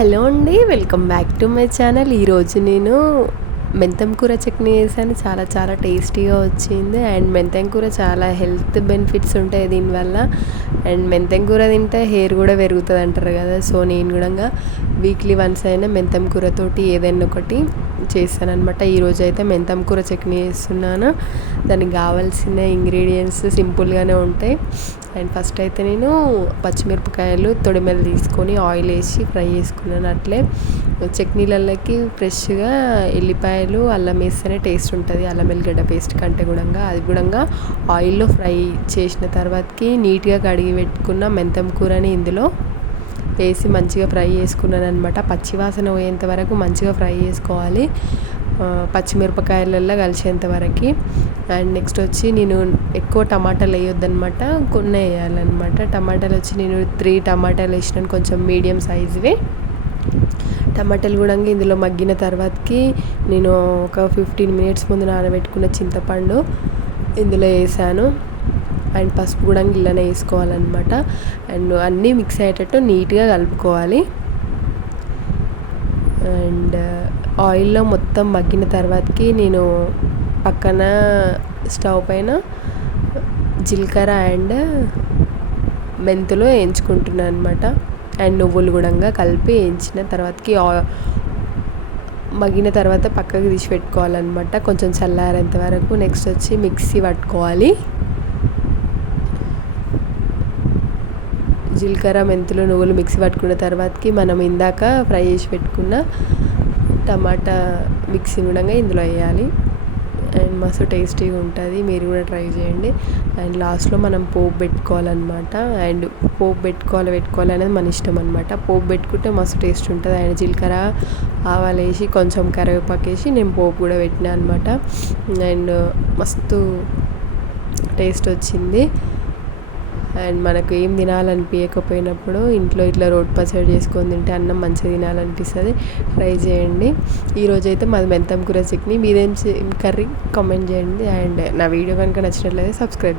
Hello అండి, welcome back to my channel. ఈరోజు నేను మెంతం కూర చట్నీ వేసాను. చాలా చాలా టేస్టీగా వచ్చింది. అండ్ మెంతం కూర చాలా హెల్త్ బెనిఫిట్స్ ఉంటాయి దీనివల్ల. అండ్ మెంతం కూర తింటే హెయిర్ కూడా పెరుగుతుంది అంటారు కదా. సో నేను కూడా వీక్లీ వన్స్ అయినా మెంతం కూరతోటి ఏదైనా ఒకటి చేస్తాను అనమాట. ఈరోజు అయితే మెంతం కూర చట్నీ చేస్తున్నాను. దానికి కావాల్సిన ఇంగ్రీడియంట్స్ సింపుల్గానే ఉంటాయి. అండ్ ఫస్ట్ అయితే నేను పచ్చిమిరపకాయలు తొడిమెలు తీసుకొని ఆయిల్ వేసి ఫ్రై చేసుకున్నాను. అట్లే చట్నీలకి ఫ్రెష్గా ఎల్లిపాయలు అల్లం వేస్తేనే టేస్ట్ ఉంటుంది. అల్లం వెల్లిగడ్డ పేస్ట్ కంటే కూడా అది కూడా ఆయిల్లో ఫ్రై చేసిన తర్వాతకి నీట్గా కడిగి పెట్టుకున్న మెంతం కూరని ఇందులో వేసి మంచిగా ఫ్రై చేసుకున్నాను అనమాట. పచ్చివాసన పోయేంత వరకు మంచిగా ఫ్రై చేసుకోవాలి, పచ్చిమిరపకాయలల్లో కలిసేంత వరకు. అండ్ నెక్స్ట్ వచ్చి నేను ఎక్కువ టమాటాలు వేయొద్దనమాట, కొన్ని వేయాలన్నమాట. టమాటాలు వచ్చి నేను 3 టమాటాలు వేసినాను, కొంచెం మీడియం సైజువి. టమాటాలు కూడా ఇందులో మగ్గిన తర్వాతకి నేను ఒక 15 మినిట్స్ ముందు నానబెట్టుకున్న చింతపండు ఇందులో వేసాను. అండ్ పసుపు కూడా ఇలానే వేసుకోవాలన్నమాట. అండ్ అన్నీ మిక్స్ అయ్యేటట్టు నీట్గా కలుపుకోవాలి. అండ్ ఆయిల్లో మొత్తం మగ్గిన తర్వాతకి నేను పక్కన స్టవ్ పైన జీలకర్ర అండ్ మెంతులు వేయించుకుంటున్నాను అనమాట. అండ్ నువ్వులు కూడా కలిపి వేయించిన తర్వాతకి మగ్గిన తర్వాత పక్కకు తీసి పెట్టుకోవాలన్నమాట, కొంచెం చల్లారేంత వరకు. నెక్స్ట్ వచ్చి మిక్సీ పట్టుకోవాలి. జీలకర్ర మెంతులు నువ్వులు మిక్సీ పట్టుకున్న తర్వాతకి మనం ఇందాక ఫ్రై చేసి పెట్టుకున్న టమాటా మిక్సీ కూడా ఇందులో వేయాలి. అండ్ మస్తు టేస్టీగా ఉంటుంది, మీరు కూడా ట్రై చేయండి. అండ్ లాస్ట్లో మనం పోపు పెట్టుకోవాలన్నమాట. అండ్ పోపు పెట్టుకోవాలి అనేది మన ఇష్టం అనమాట. పోపు పెట్టుకుంటే మస్తు టేస్ట్ ఉంటుంది. అండ్ జీలకర్ర ఆవాలు వేసి కొంచెం కరివేపాకు వేసి నేను పోపు కూడా పెట్టినా అనమాట. అండ్ మస్తు టేస్ట్ వచ్చింది. అండ్ మనకు ఏం తినాలనిపించకపోయినప్పుడు ఇంట్లో ఇట్లా రోటి పచ్చడి చేసుకొని తింటే అన్నం మంచిగా తినాలనిపిస్తుంది. ట్రై చేయండి. ఈరోజైతే మాది మెంతం కూర చట్నీ. మీరేం కర్రీ కామెంట్ చేయండి. అండ్ నా వీడియో కనుక నచ్చినట్లయితే సబ్స్క్రైబ్ చేయండి.